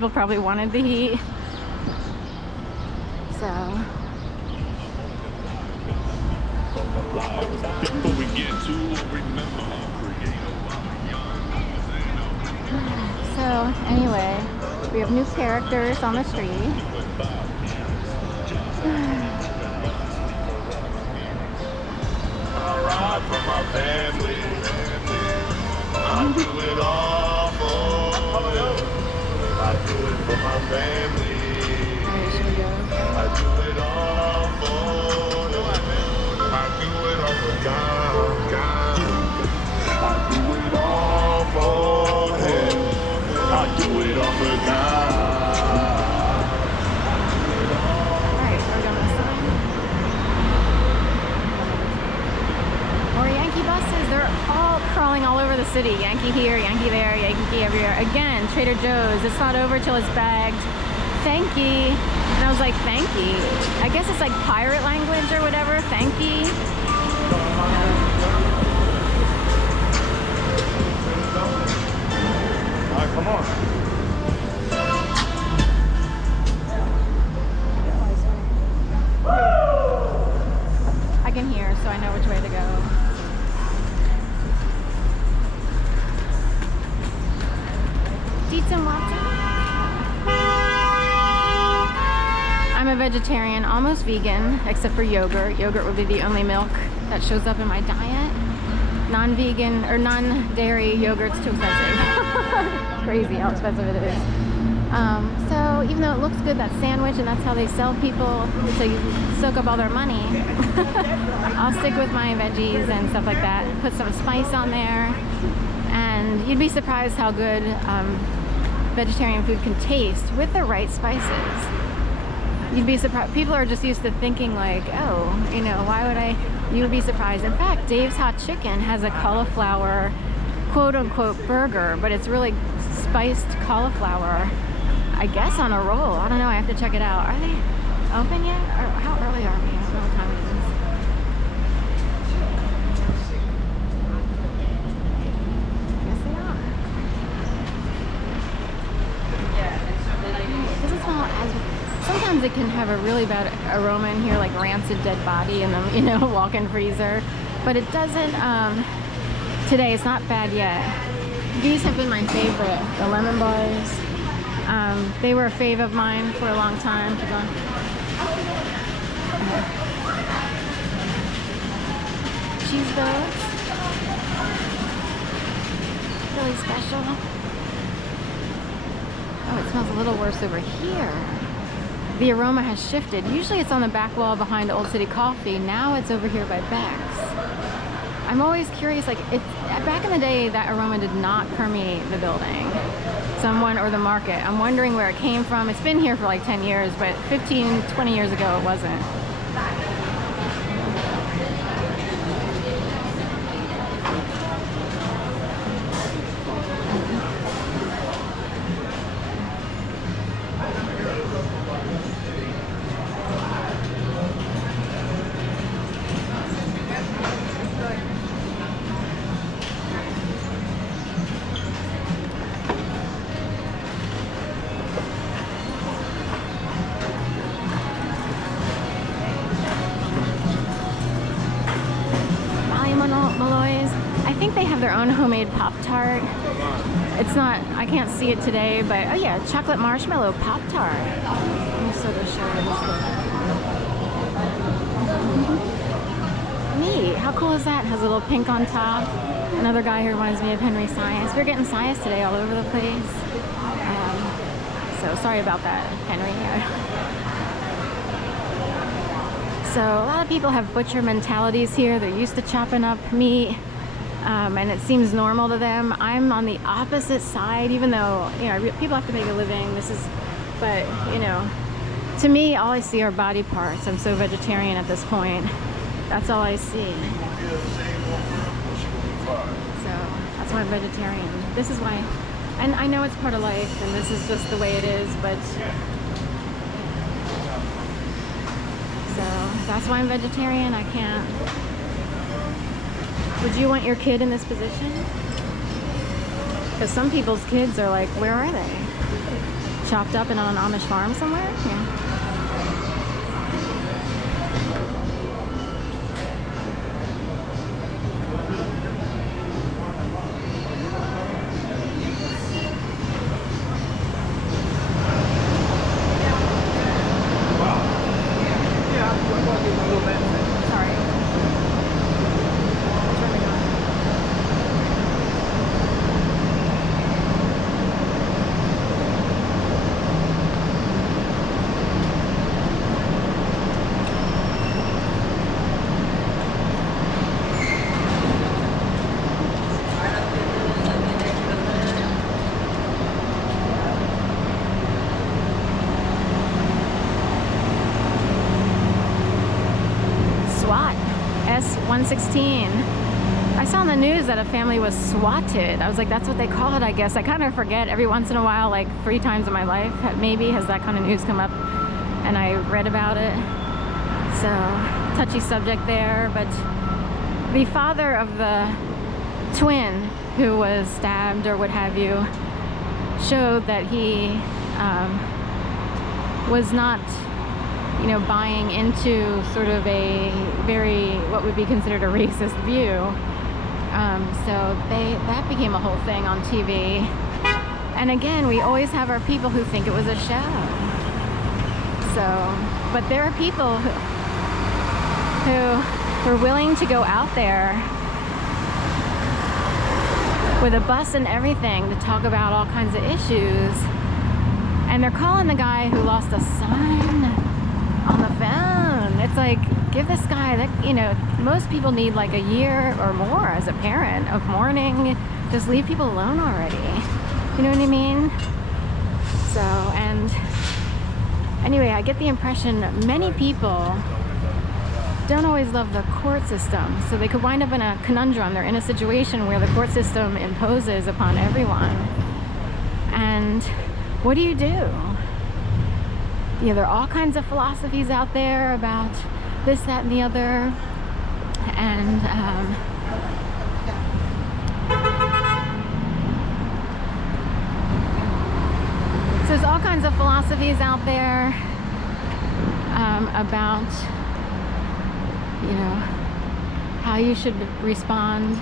People probably wanted the heat. So. So anyway, we have new characters on the street. I ride for my family. I do it all for them. I do it for my family. I do it all for them. I do it all for God. I do it all for him. I do it all for God. Alright, so we're going this side. More Yankee buses. They're all crawling all over the city. Yankee here, Yankee there, Yankee everywhere. Again, Trader Joe's. It's not over till it's bagged. Thank you. And I was like, thank you. I guess it's like pirate language or whatever. Thank you. All right, come on. I can hear, so I know which way to go. Dietz and Watson. I'm a vegetarian, almost vegan, except for yogurt. Yogurt would be the only milk that shows up in my diet. Non-vegan or non-dairy yogurt's too expensive. Crazy how expensive it is. So even though it looks good, that sandwich, and that's how they sell people, so you soak up all their money, I'll stick with my veggies and stuff like that. Put some spice on there, and you'd be surprised how good vegetarian food can taste with the right spices. You'd be surprised. People are just used to thinking like, oh, you know, why would I? You would be surprised. In fact, Dave's Hot Chicken has a cauliflower quote-unquote burger, but it's really spiced cauliflower, I guess, on a roll. I don't know. I have to check it out. Are they open yet? Or how early are we? I don't know what time it is. Yes, they are. It doesn't smell as... Sometimes it can have a really bad aroma in here, like rancid dead body in the, you know, walk-in freezer. But it doesn't, today it's not bad yet. These have been my favorite, the lemon bars. They were a fave of mine for a long time. Cheese boats. Really special. Oh, it smells a little worse over here. The aroma has shifted. Usually it's on the back wall behind Old City Coffee. Now it's over here by Beck's. I'm always curious, like, back in the day, that aroma did not permeate the building. Or the market. I'm wondering where it came from. It's been here for like 10 years, but 15, 20 years ago it wasn't. I think they have their own homemade Pop-Tart. It's not, I can't see it today, but oh yeah, chocolate marshmallow Pop-Tart. Let me sort of show you this. Neat, how cool is that? It has a little pink on top. Another guy who reminds me of Henry Sias. We're getting Sias today all over the place. So sorry about that, Henry. So a lot of people have butcher mentalities here. They're used to chopping up meat, and it seems normal to them. I'm on the opposite side, even though, you know, people have to make a living. But you know, to me, all I see are body parts. I'm so vegetarian at this point. That's all I see. So that's why I'm vegetarian. This is why, and I know it's part of life, and this is just the way it is, but. So that's why I'm vegetarian. I can't. Would you want your kid in this position? Because some people's kids are like, where are they? chopped up and on an Amish farm somewhere? Yeah. Sorry. Turning on. SWAT, S-116. I saw on the news that a family was swatted. I was like, that's what they call it, I guess. I kind of forget every once in a while, like 3 times in my life, maybe, has that kind of news come up, and I read about it. So, touchy subject there, but the father of the twin who was stabbed or what have you showed that he was not, you know, buying into sort of a very, what would be considered a racist view. So that became a whole thing on TV. And again, we always have our people who think it was a show. So, but there are people who are willing to go out there with a bus and everything to talk about all kinds of issues. And they're calling the guy who lost a son on the phone. It's like, give this guy, that, you know, most people need like a year or more as a parent of mourning. Just leave people alone already. You know what I mean? So, and anyway, I get the impression many people don't always love the court system. So they could wind up in a conundrum. They're in a situation where the court system imposes upon everyone. And what do? Yeah, there are all kinds of philosophies out there about this, that, and the other. And so there's all kinds of philosophies out there about, you know, how you should respond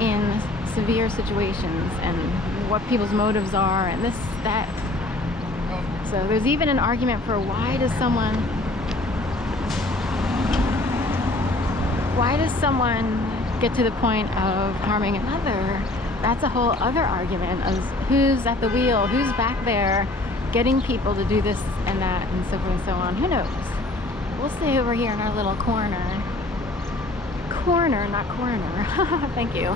in severe situations and what people's motives are and this, that. So there's even an argument for why does someone get to the point of harming another? That's a whole other argument of who's at the wheel, who's back there getting people to do this and that and so forth and so on. Who knows? We'll stay over here in our little corner. Corner, not coroner. Thank you.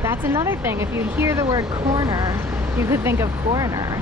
That's another thing. If you hear the word corner, you could think of coroner.